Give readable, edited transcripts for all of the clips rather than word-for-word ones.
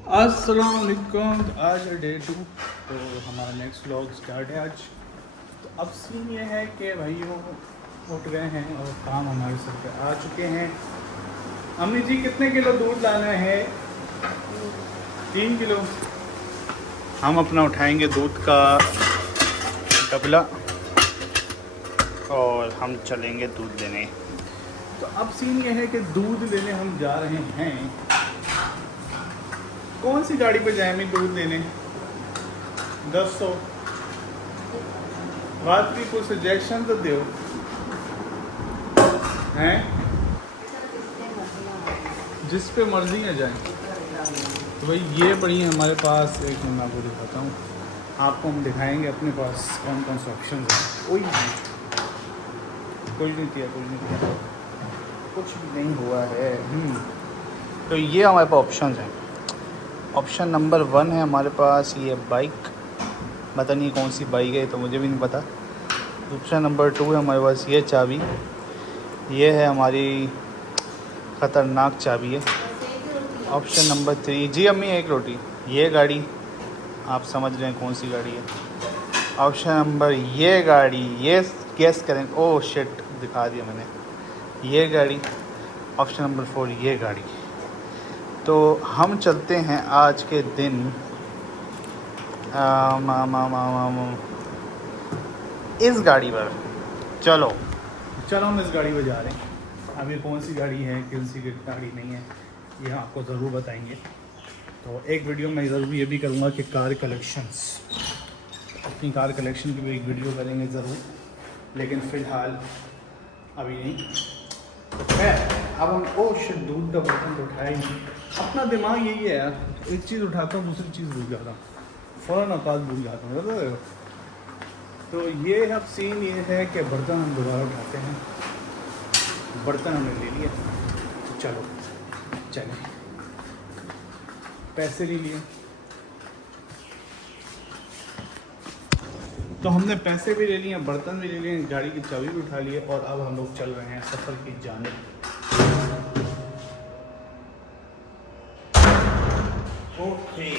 अस्सलाम वालेकुम। आज है डे 2, तो हमारा नेक्स्ट व्लॉग स्टार्ट है आज। तो अब सीन ये है कि भाइयों उठ गए हैं और काम हमारे सर पे आ चुके हैं। अम्मी जी कितने किलो दूध लाना है? 3 किलो। हम अपना उठाएंगे दूध का डबला और हम चलेंगे दूध लेने। तो अब सीन ये है कि दूध लेने हम जा रहे हैं। कौन सी गाड़ी पे जाए मैं दूध लेने? 10 बात की कोई सजेशन तो दो हैं, जिस पे मर्जी है जाए। तो भाई ये पड़ी है हमारे पास, एक मिनट आपको दिखाता हूँ। आपको हम दिखाएंगे अपने पास कौन कौन से ऑप्शन हैं। कोई नहीं किया, कुछ भी नहीं हुआ है। तो ये हमारे पास ऑप्शन हैं। ऑप्शन नंबर 1 है हमारे पास ये बाइक, पता नहीं कौन सी बाइक है तो मुझे भी नहीं पता। ऑप्शन नंबर 2 है हमारे पास ये चाबी, ये है हमारी ख़तरनाक चाबी है। ऑप्शन नंबर 3, जी अम्मी एक रोटी, ये गाड़ी आप समझ रहे हैं कौन सी गाड़ी है। ऑप्शन नंबर ये गाड़ी, ये गैस करें, ओह शिट दिखा दिया मैंने, ये गाड़ी। ऑप्शन नंबर 4 ये गाड़ी। तो हम चलते हैं आज के दिन इस गाड़ी पर। चलो हम इस गाड़ी पर जा रहे हैं। अब ये कौन सी गाड़ी है, कौन सी गाड़ी नहीं है, ये आपको ज़रूर बताएंगे। तो एक वीडियो में ज़रूर ये भी करूँगा कि कार कलेक्शंस, अपनी कार कलेक्शन की भी एक वीडियो करेंगे ज़रूर, लेकिन फ़िलहाल अभी नहीं। तो खैर अब हम शिट दूध का बर्तन तो उठाया ही नहीं। अपना दिमाग यही है यार, एक चीज़ उठाता हूँ दूसरी चीज़ भूल जाता हूँ, फ़ौरन औकात भूल जाता हूँ, बता रहे हो। तो ये अब सीन ये है कि बर्तन हम दोबारा उठाते हैं। बर्तन हमने ले लिए, तो चलो चलें। पैसे नहीं लिए तो हमने पैसे भी ले लिए, बर्तन भी ले लिए, गाड़ी की चाबी भी उठा ली है और अब हम लोग चल रहे हैं सफ़र की जानिब। ओके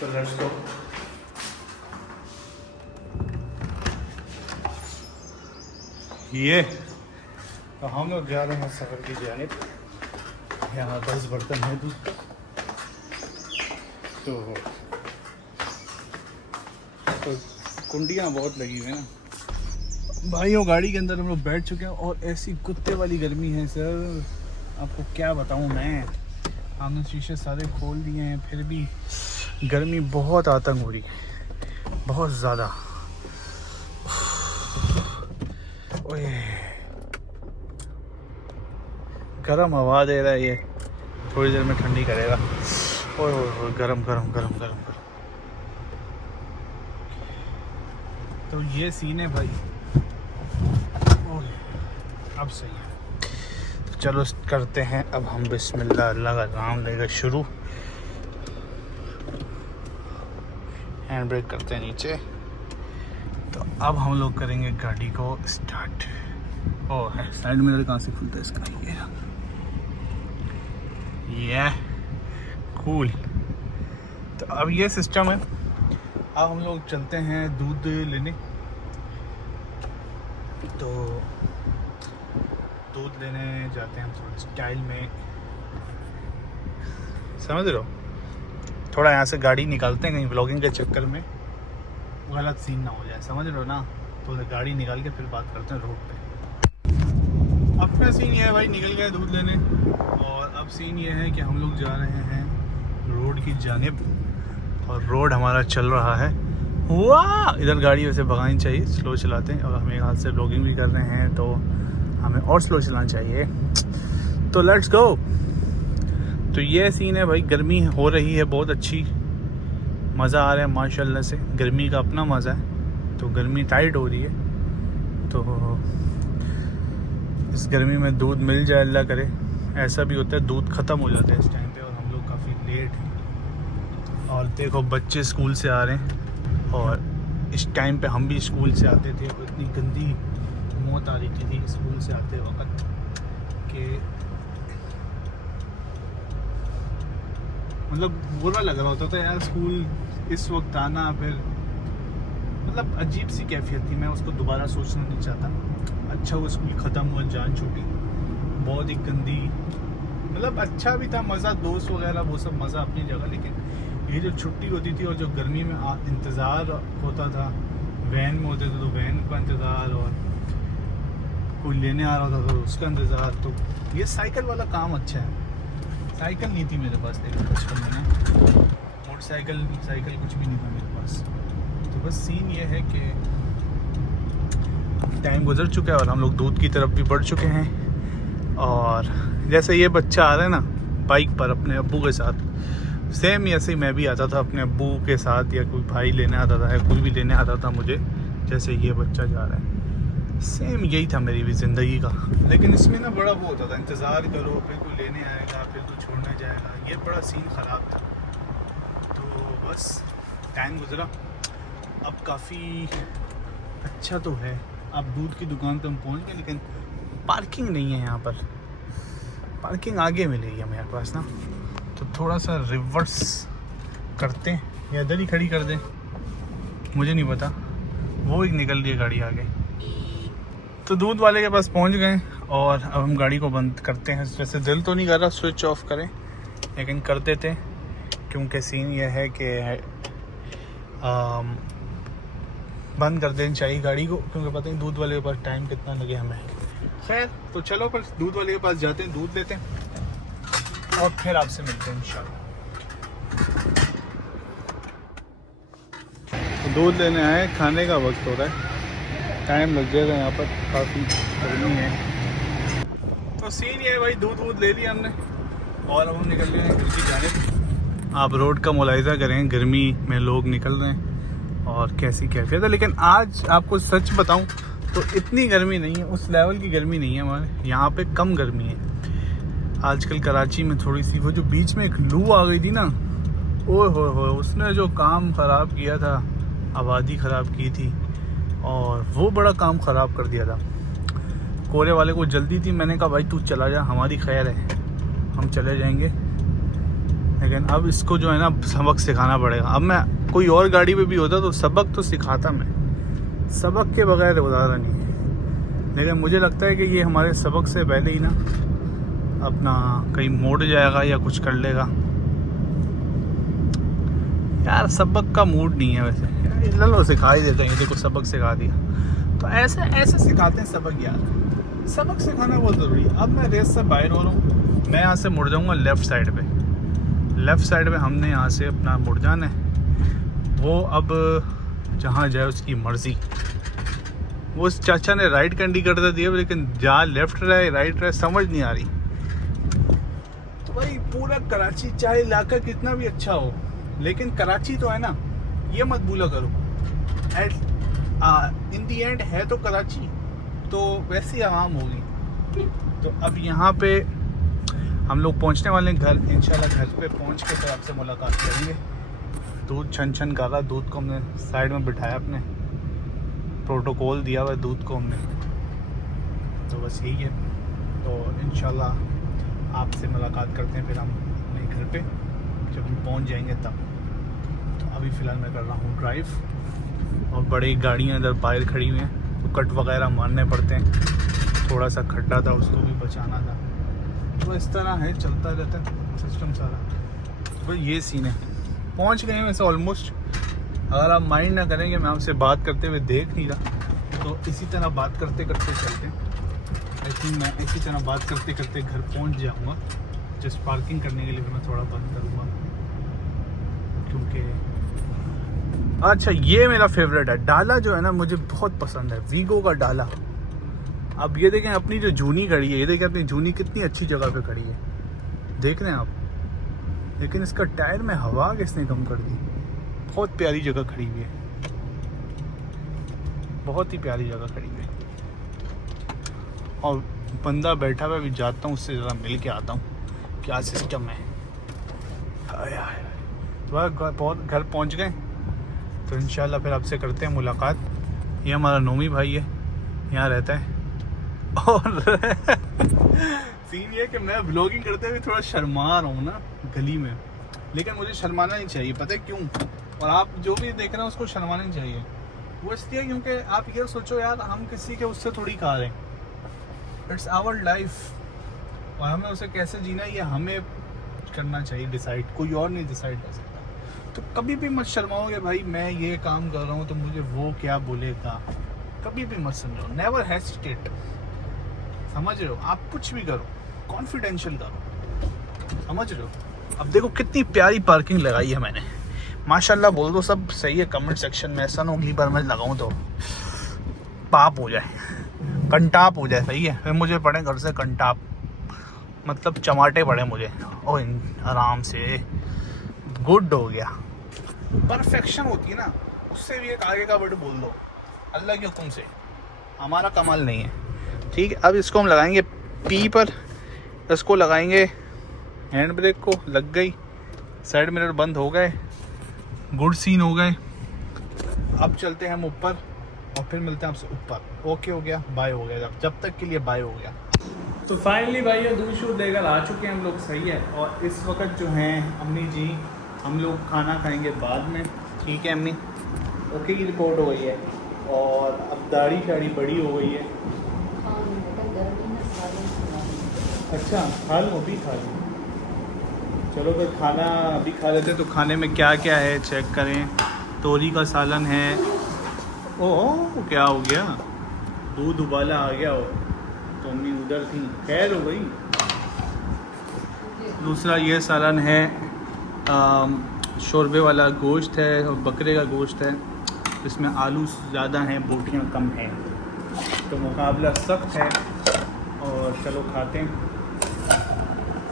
तो लेट्स गो। ये तो हम लोग जा रहे हैं सफ़र की जानिब। यहाँ 10 बर्तन है दूध का। तो कुंडियाँ बहुत लगी हुई हैं ना भाइयों। गाड़ी के अंदर हम लोग बैठ चुके हैं और ऐसी कुत्ते वाली गर्मी है सर, आपको क्या बताऊं मैं। हमने शीशे सारे खोल दिए हैं, फिर भी गर्मी बहुत आतंक हो रही है, बहुत ज़्यादा। ओए गरम हवा दे रहा है ये, थोड़ी देर में ठंडी करेगा। ओए गरम। तो ये सीन है भाई। अब सही है, तो चलो करते हैं अब हम। बिस्मिल्लाह, अल्लाह का नाम लेकर शुरू। हैंड ब्रेक करते हैं नीचे। तो अब हम लोग करेंगे गाड़ी को स्टार्ट। ओह है साइड मिरर कहाँ से खुलता है इसका? ये कूल। तो अब ये सिस्टम है। अब हम लोग चलते हैं दूध लेने। तो दूध लेने जाते हैं हम थोड़ा स्टाइल में, समझ रहे हो। थोड़ा यहाँ से गाड़ी निकालते हैं, कहीं व्लॉगिंग के चक्कर में गलत सीन ना हो जाए, समझ रहे हो ना। तो गाड़ी निकाल के फिर बात करते हैं रोड पे। अपना सीन ये है भाई, निकल गए दूध लेने और अब सीन ये है कि हम लोग जा रहे हैं रोड की जानिब और रोड हमारा चल रहा है। वाह, इधर गाड़ी वैसे भगानी चाहिए, स्लो चलाते हैं और हम एक हाथ से ब्लॉगिंग भी कर रहे हैं तो हमें और स्लो चलाना चाहिए। तो लेट्स गो। तो ये सीन है भाई, गर्मी हो रही है बहुत अच्छी, मज़ा आ रहा है माशाल्लाह से। गर्मी का अपना मज़ा है, तो गर्मी टाइट हो रही है। तो इस गर्मी में दूध मिल जाए अल्लाह करे। ऐसा भी होता है दूध ख़त्म हो जाता है इस टाइम पे और हम लोग काफ़ी लेट हैं। और देखो बच्चे स्कूल से आ रहे हैं और इस टाइम पे हम भी स्कूल से आते थे और इतनी गंदी मौत आ रही थी स्कूल से आते वक्त कि मतलब बुरा लग रहा होता था यार स्कूल इस वक्त आना, फिर मतलब अजीब सी कैफियत थी। मैं उसको दोबारा सोचना नहीं चाहता। अच्छा वो स्कूल ख़त्म हुआ, जान छूटी, बहुत ही गंदी, मतलब अच्छा भी था, मज़ा दोस्त वगैरह वो सब मज़ा अपनी जगह, लेकिन ये जो छुट्टी होती थी और जो गर्मी में इंतज़ार होता था, वैन में होते थे तो वैन का इंतज़ार, और कोई लेने आ रहा था तो उसका इंतज़ार, तो ये साइकिल वाला काम अच्छा है। साइकिल नहीं थी मेरे पास लेकिन बचपन में ना, मोटरसाइकिल साइकिल कुछ भी नहीं था मेरे पास। तो बस सीन ये है कि टाइम गुजर चुका है और हम लोग दूध की तरफ भी बढ़ चुके हैं। और जैसे ये बच्चा आ रहा है ना बाइक पर अपने अब्बू के साथ, सेम ऐसे ही मैं भी आता था अपने अब्बू के साथ, या कोई भाई लेने आता था या कोई भी लेने आता था मुझे, जैसे ये बच्चा जा रहा है, सेम यही था मेरी भी ज़िंदगी का। लेकिन इसमें ना बड़ा वो होता था, इंतज़ार करो, फिर कोई लेने आएगा, फिर कोई छोड़ने जाएगा, ये बड़ा सीन ख़राब था। तो बस टाइम गुजरा, अब काफ़ी अच्छा तो है। अब दूध की दुकान पे हम पहुंच गए, लेकिन पार्किंग नहीं है यहाँ पर, पार्किंग आगे मिलेगी हमें मेरे पास ना, तो थोड़ा सा रिवर्स करते हैं या इधर ही खड़ी कर दें, मुझे नहीं पता। वो एक निकल रही है गाड़ी आगे। तो दूध वाले के पास पहुंच गए और अब हम गाड़ी को बंद करते हैं। वैसे दिल तो नहीं कर रहा स्विच ऑफ करें, लेकिन कर देते हैं, क्योंकि सीन ये है कि बंद कर देनी चाहिए गाड़ी को, क्योंकि पता नहीं दूध वाले के पास टाइम कितना लगे हमें। खैर तो चलो पर दूध वाले के पास जाते हैं, दूध लेते हैं और फिर आपसे मिलते हैं इंशाल्लाह। तो दूध लेने आए, खाने का वक्त हो रहा है, टाइम लग जाएगा यहाँ पर, काफ़ी गर्मी है। तो सीन ये है भाई, दूध वूध ले लिया हमने और अब हम निकल रहे हैं घर की जानिब। आप रोड का मुलाहिजा करें, गर्मी में लोग निकल रहे हैं और कैसी कैफियत है। लेकिन आज आपको सच बताऊं तो इतनी गर्मी नहीं है, उस लेवल की गर्मी नहीं है, हमारे यहाँ पे कम गर्मी है। आजकल कराची में थोड़ी सी वो जो बीच में एक लू आ गई थी ना, ओए हो उसने जो काम ख़राब किया था, आबादी ख़राब की थी, और वो बड़ा काम ख़राब कर दिया था। कोरे वाले को जल्दी थी, मैंने कहा भाई तू चला जा, हमारी खैर है, हम चले जाएंगे। लेकिन अब इसको जो है ना सबक सिखाना पड़ेगा। अब मैं कोई और गाड़ी पे भी होता तो सबक तो सिखाता, मैं सबक के बगैर गुजारा नहीं है। लेकिन मुझे लगता है कि ये हमारे सबक से पहले ही ना अपना कहीं मोड़ जाएगा या कुछ कर लेगा। यार सबक का मूड नहीं है वैसे, चलो सिखा ही देते हैं, देखो सबक सिखा दिया। तो ऐसे सिखाते हैं सबक यार, सबक सिखाना बहुत ज़रूरी है। अब मैं रेस से बाहर हो रहा हूँ, मैं यहाँ से मुड़ जाऊँगा लेफ़्ट साइड पे, लेफ़्ट साइड में हमने यहाँ से अपना मुड़ जाना है। वो अब जहाँ जाए उसकी मर्ज़ी। वो उस चाचा ने राइट का इंडिकेटर दिया, लेकिन जहाँ लेफ़्ट रहे राइट रहे समझ नहीं आ रही। तो भाई पूरा कराची चाहे इलाका कितना भी अच्छा हो, लेकिन कराची तो है ना, ये मत भूला करो। इन दी एंड है तो कराची, तो वैसी आवाम होगी। तो अब यहाँ पे हम लोग पहुँचने वाले हैं घर, इंशाल्लाह घर पे पहुँच के फिर आपसे मुलाकात करेंगे। दूध छन छन कर रहा, दूध को हमने साइड में बिठाया, अपने प्रोटोकॉल दिया हुआ है दूध को हमने। तो बस यही है। तो इंशाल्लाह आपसे मुलाकात करते हैं फिर हम अपने घर पे, जब हम पहुँच जाएंगे तब। तो अभी फ़िलहाल मैं कर रहा हूँ ड्राइव, और बड़ी गाड़ियाँ इधर बाहर खड़ी हुई हैं, तो कट वगैरह मारने पड़ते हैं। थोड़ा सा खड्डा था, उसको भी बचाना था। तो इस तरह है, चलता रहता है सिस्टम सारा। तो भाई ये सीन है, पहुंच गए हैं वैसे ऑलमोस्ट। अगर आप माइंड ना करें कि मैं आपसे बात करते हुए देख नहीं रहा, तो इसी तरह बात करते करते चलते। आई थिंक मैं इसी तरह बात करते करते घर पहुंच जाऊंगा। जस्ट पार्किंग करने के लिए भी मैं थोड़ा बंद करूँगा, क्योंकि अच्छा ये मेरा फेवरेट है डाला, जो है ना मुझे बहुत पसंद है, वीगो का डाला। अब ये देखें अपनी जो जूनी खड़ी है, ये देखें अपनी जूनी कितनी अच्छी जगह पे खड़ी है, देख रहे हैं आप। लेकिन इसका टायर में हवा किसने कम कर दी। बहुत प्यारी जगह खड़ी हुई है, बहुत ही प्यारी जगह खड़ी हुई है। और बंदा बैठा हुआ भी, जाता हूँ उससे ज़रा मिल के आता हूँ क्या सिस्टम है। बहुत घर पहुँच गए, तो इंशाल्लाह फिर आपसे करते हैं मुलाकात। ये हमारा नोमी भाई है, यहाँ रहता है। और सीन ये कि मैं व्लॉगिंग करते हुए थोड़ा शर्मा रहा हूँ ना गली में, लेकिन मुझे शर्माना नहीं चाहिए, पता है क्यों? और आप जो भी देख रहे हैं उसको शर्माना नहीं चाहिए। वो इसलिए क्योंकि आप ये सोचो यार, हम किसी के उससे थोड़ी खा रहे हैं। इट्स आवर लाइफ और हमें उसे कैसे जीना है ये हमें करना चाहिए डिसाइड, कोई और नहीं डिसाइड कर सकता। तो कभी भी मत शर्माओगे भाई मैं ये काम कर रहा हूँ तो मुझे वो क्या बोलेगा, कभी भी मत समझो, नेवर हेसिटेट। समझ रहे हो? आप कुछ भी करो कॉन्फिडेंशियल करो, समझ रहे हो? अब देखो कितनी प्यारी पार्किंग लगाई है मैंने, माशाल्लाह बोल दो सब सही है कमेंट सेक्शन में। ऐसा ना हो पर मैं लगाऊं तो पाप हो जाए, कंटाप हो जाए, सही है? फिर मुझे पड़े घर से कंटाप, मतलब चमाटे पड़े मुझे। ओ आराम से गुड हो गया। परफेक्शन होती है ना, उससे भी एक आगे का वर्ड बोल दो, अल्लाह के हुक्म से, हमारा कमाल नहीं है। ठीक है, अब इसको हम लगाएंगे पी पर, इसको लगाएंगे हैंड ब्रेक को, लग गई, साइड मिरर बंद हो गए, गुड सीन हो गए। अब चलते हैं हम ऊपर और फिर मिलते हैं आपसे ऊपर। ओके हो गया, बाय हो गया, जब तक के लिए बाय हो गया। तो फाइनली भाई ये दूध शूट देकर आ चुके हैं हम लोग, सही है। और इस वक्त जो हैं अम्मी जी, हम लोग खाना खाएंगे बाद में, ठीक है अम्मी? ओके की रिपोर्ट हो गई है और अब दाढ़ी शाड़ी बड़ी हो गई है। अच्छा खा लो, अभी खा लो, चलो फिर खाना अभी खा लेते हैं। तो खाने में क्या क्या है चेक करें। तोरी का सालन है, ओह क्या हो गया, दूध उबाला आ गया हो, तो अम्मी उधर थी, खैर हो गई। दूसरा ये सालन है, शोरबे वाला गोश्त है और बकरे का गोश्त है, इसमें आलू ज़्यादा हैं बोटियाँ कम हैं, तो मुकाबला सख्त है। और चलो खाते हैं,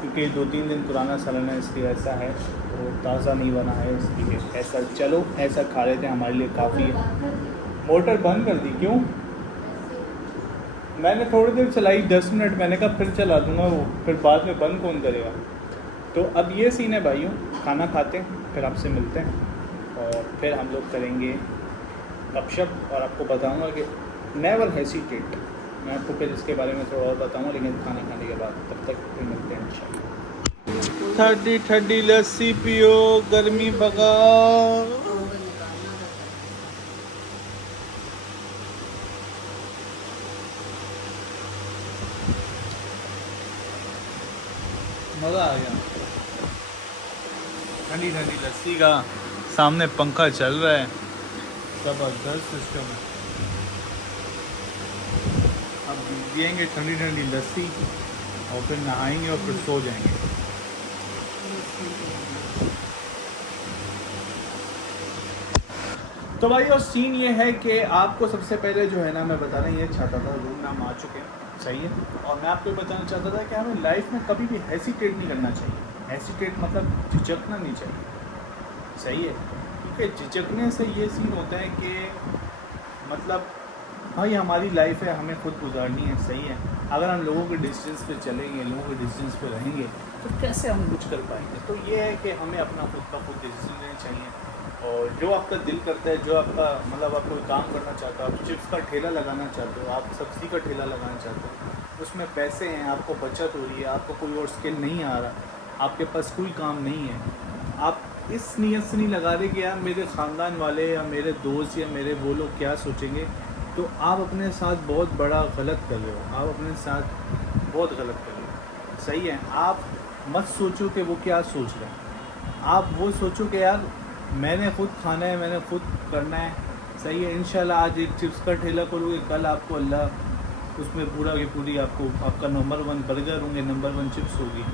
क्योंकि 2-3 दिन पुराना सालन है इसलिए ऐसा है, तो ताज़ा नहीं बना है इसलिए ऐसा। चलो ऐसा खा लेते हैं, हमारे लिए काफ़ी है। मोटर बंद कर दी क्यों? मैंने थोड़ी देर चलाई 10 मिनट, मैंने कहा फिर चला दूँगा, वो फिर बाद में बंद कौन करेगा। तो अब ये सीन है भाइयों, खाना खाते हैं फिर आपसे मिलते हैं और फिर हम लोग करेंगे गपशप और आपको बताऊंगा कि नेवर हेसिटेट। मैं आपको फिर इसके बारे में थोड़ा और बताऊंगा, लेकिन खाना खाने के बाद। तब तक फिर मिलते हैं इंशाल्लाह। ठंडी ठंडी लस्सी पियो, गर्मी भगाओ। मज़ा आ गया, ठंडी ठंडी लस्सी का, सामने पंखा चल रहा है, ज़बरदस्त सिस्टम है। अब पियेंगे ठंडी ठंडी लस्सी और फिर नहाएंगे और फिर सो जाएंगे। तो भाई और सीन ये है कि आपको सबसे पहले जो है ना, मैं बता रहा हूँ, ये चाहता था, रूम में हम आ चुके हैं, सही है। और मैं आपको बताना चाहता था कि हमें लाइफ में कभी भी हेसिटेट नहीं करना चाहिए। हेसिटेट मतलब झिझकना नहीं चाहिए, सही है? क्योंकि झिझकने से ये सीन होता है कि मतलब भाई हमारी लाइफ है, हमें खुद गुजारनी है, सही है। अगर हम लोगों के डिसीजंस पे चलेंगे, लोगों के डिसीजंस पे रहेंगे, तो कैसे हम कुछ कर पाएंगे? तो ये है कि हमें अपना खुद का खुद डिसीजन लेना चाहिए। और जो आपका दिल करता है, जो आपका मतलब आप कोई काम करना चाहते हो, आप चिप्स का ठेला लगाना चाहते हो, आप सब्ज़ी का ठेला लगाना चाहते हो, उसमें पैसे हैं, आपको बचत हो रही है, आपको कोई और स्किल नहीं आ रहा, आपके पास कोई काम नहीं है, आप इस नीयत से नहीं लगा रहे कि यार मेरे ख़ानदान वाले या मेरे दोस्त या मेरे वो लोग क्या सोचेंगे, तो आप अपने साथ बहुत बड़ा गलत कर रहे हो, आप अपने साथ बहुत गलत कर रहे हो, सही है। आप मत सोचो कि वो क्या सोच रहे हैं, आप वो सोचो कि यार मैंने खुद खाना है, मैंने खुद करना है, सही है। इंशाल्लाह आज एक चिप्स का ठेला खोलोगे, कल आपको अल्लाह उसमें पूरा की पूरी आपको आपका नंबर 1 बर्गर होंगे, नंबर 1 चिप्स होगी।